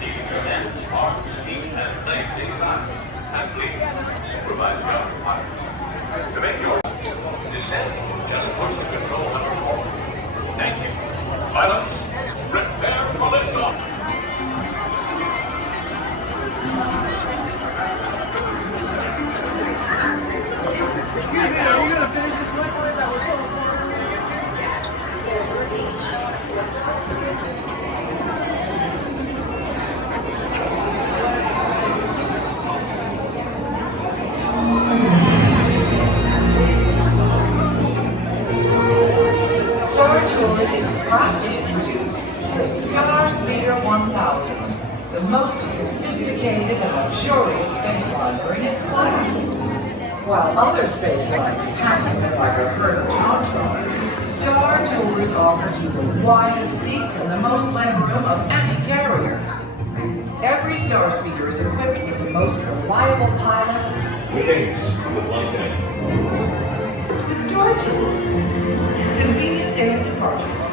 Keeping your hands, arms, feet, and legs inside. And please, provide the ground water. To make your descent, just push the control lever forward. Thank you. Pilots, prepare for liftoff. Star Tours is proud to introduce the Star Speeder 1000, the most sophisticated and luxurious space liner in its class. While other space lines pack you like a herd of tauntauns, Star Tours offers you the widest seats and the most legroom of any carrier. Every Star Speeder is equipped with the most reliable pilots. Greetings, good luck day. With Star Tours, convenient daily departures.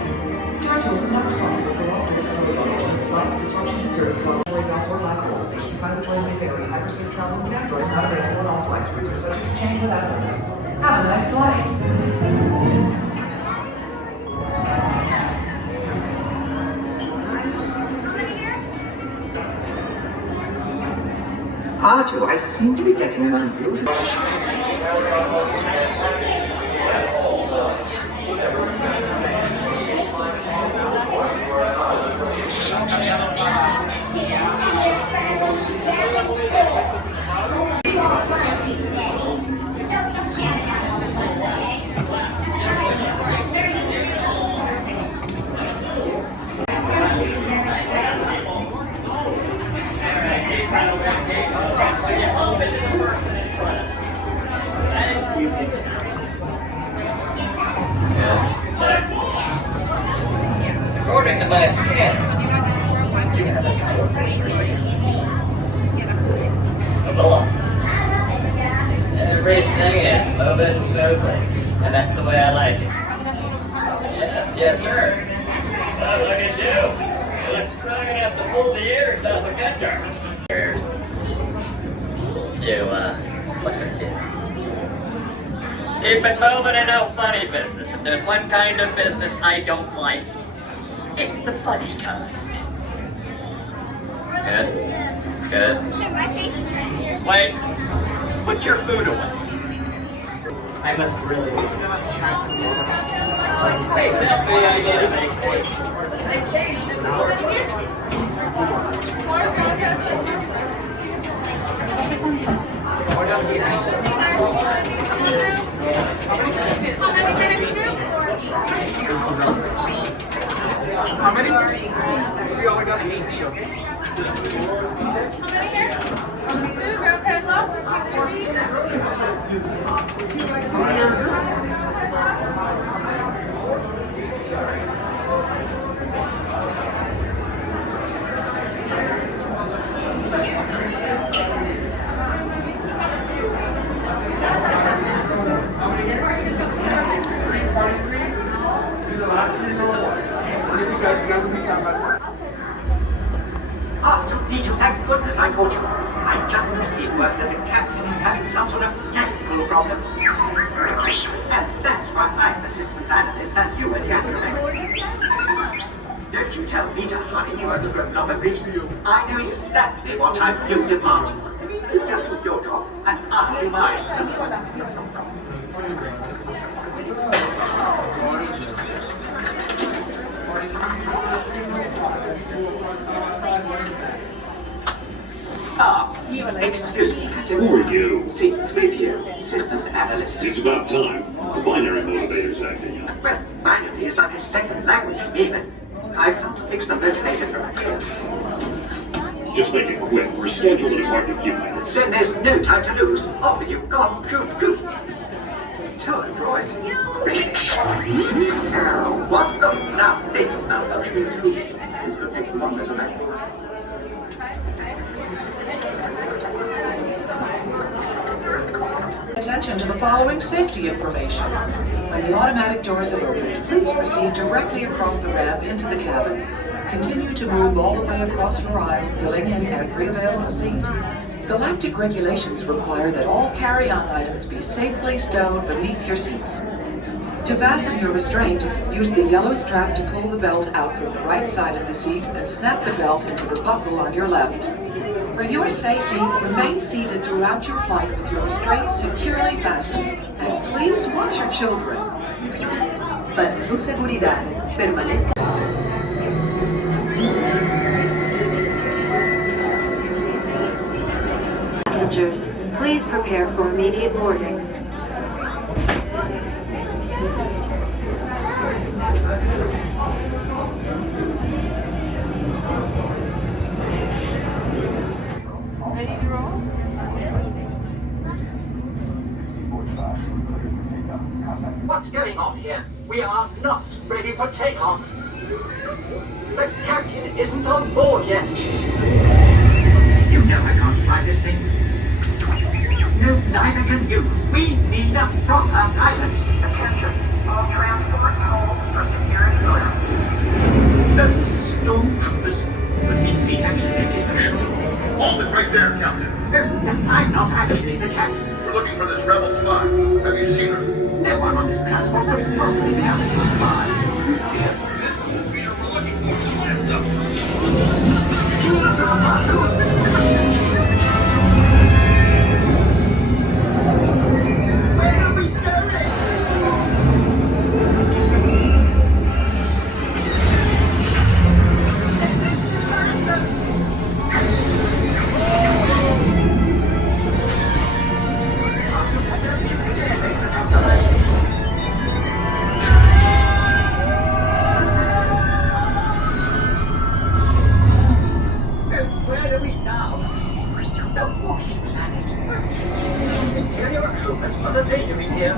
Star Tours is not responsible for lost or discovered luggages, flights, disruptions in service, laboratory valves, or black holes. The pilot choice may vary. Hyperspace travel with androids not available on all flights. Routes are subject to change without notice. Have a nice flight. Arjo, I seem to be getting an unusual. According to my scan, you have a kind of person. Everything is moving smoothly, and that's the way I like it. Yes, sir. Well, look at you. You look strong enough to pull the ears off a gunner. You, look confused. Keep it moving and no funny business. If there's one kind of business I don't like, it's the funny kind. Good. Good. My face is right here. Wait. Put your food away. I must really. Hey, tell me I get a vacation. Vacation over here. How many? We only got 80, okay? Did thank goodness I caught you. I just received word that the captain is having some sort of technical problem. And that's why I'm the systems analyst and you were the astronaut. Don't you tell me to hurry you over the number, please. I know exactly what time you depart. You just do your job and I'll do mine. Excuse me, Captain. Who are you? See, Flavio, systems analyst. It's about time. The binary motivator's acting up. Well, binary is like a second language to me, but I've come to fix the motivator for a kid. Just make it quick. We're scheduled to depart in a few minutes. Then there's no time to lose. Off with you. Go on, shoot. Tour droids. Really? What? Oh, now, this is not functioning too. This could take longer than that. Attention to the following safety information. When the automatic doors have opened, please proceed directly across the ramp into the cabin. Continue to move all the way across your aisle, filling in every available seat. Galactic regulations require that all carry-on items be safely stowed beneath your seats. To fasten your restraint, use the yellow strap to pull the belt out from the right side of the seat and snap the belt into the buckle on your left. For your safety, remain seated throughout your flight with your restraints securely fastened, and please watch your children. Para su seguridad, permanezca. Passengers, please prepare for immediate boarding. What's going on here? We are not ready for takeoff. The captain isn't on board yet. You know I can't fly this thing. No, neither can you. We need a proper pilot. Attention, all transport hold for security order. Those stormtroopers could be deactivated for sure. Hold it right there, Captain. No, I'm not actually the captain. We're looking for this rebel spy. Have you seen her? No one on this transport could possibly be a spy. Here. This is the speeder we're looking for. Blast up. Shields up, Arthur. Where are we going? This is madness. Arthur, don't you dare make the top of it. Where are we now? The Wookiee planet. Imperial troopers, what are they doing here?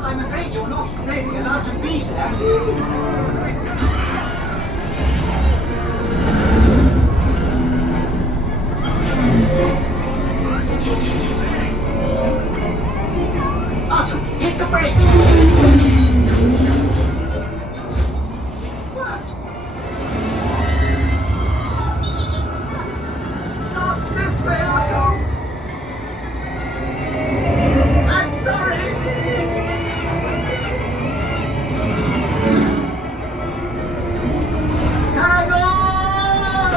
I'm afraid you're not really allowed to be there. Artu, hit the brakes! What? Not this way, Artu! I'm sorry! Hang on!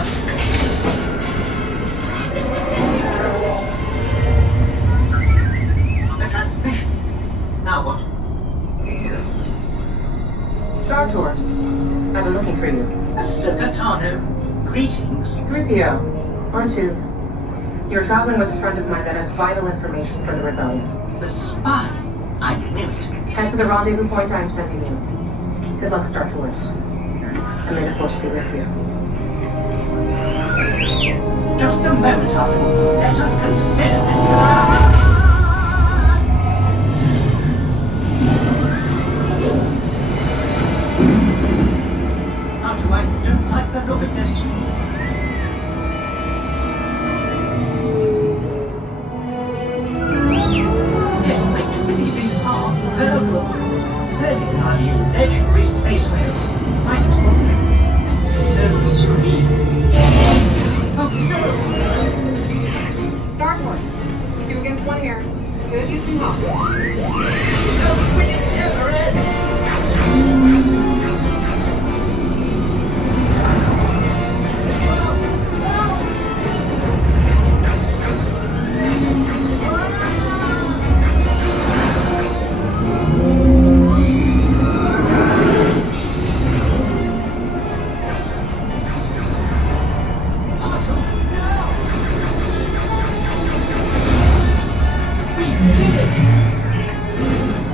The transmission. Now what? Star Tours. I've been looking for you. Ahsoka Tano, greetings. 3PO. R2. You're traveling with a friend of mine that has vital information for the rebellion. The spy. I knew it. Head to the rendezvous point I am sending you. Good luck, Star Tours. And may the Force be with you. Just a moment, Artu. Let us consider this plan. Artu, I don't like the look of this. Yes, I do believe these are verbal. They are the legendary space whales. Quite extraordinary. So serene. Oh no! Star Tours. It's 2 against 1 here. Good use some help. No, we never end!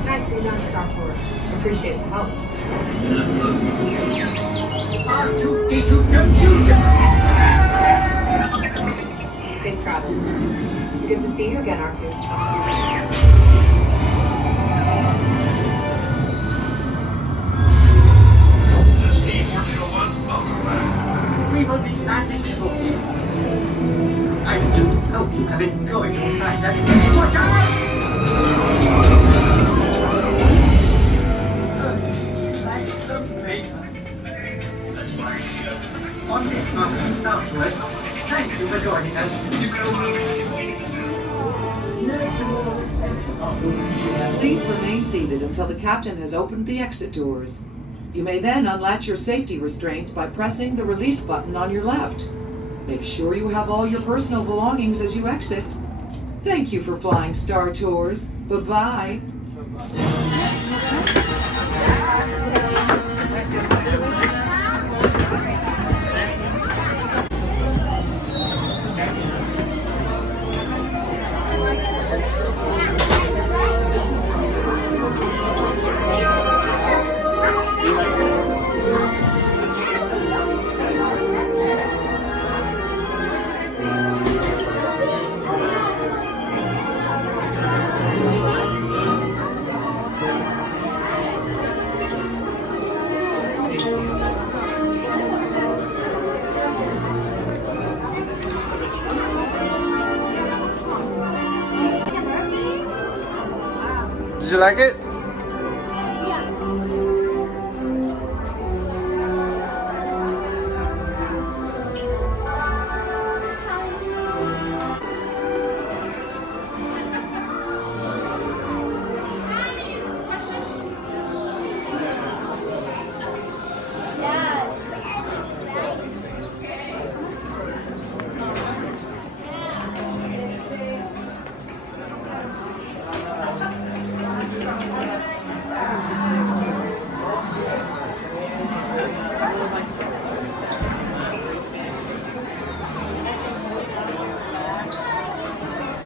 Nicely done, Star Tours. Appreciate the help. R2-D2, don't you dare! Safe travels. Good to see you again, R2. This team 401, welcome back. We will be landing shortly. I do hope you have enjoyed your flight and watch out! Please remain seated until the captain has opened the exit doors. You may then unlatch your safety restraints by pressing the release button on your left. Make sure you have all your personal belongings as you exit. Thank you for flying Star Tours. Bye-bye. Did you like it?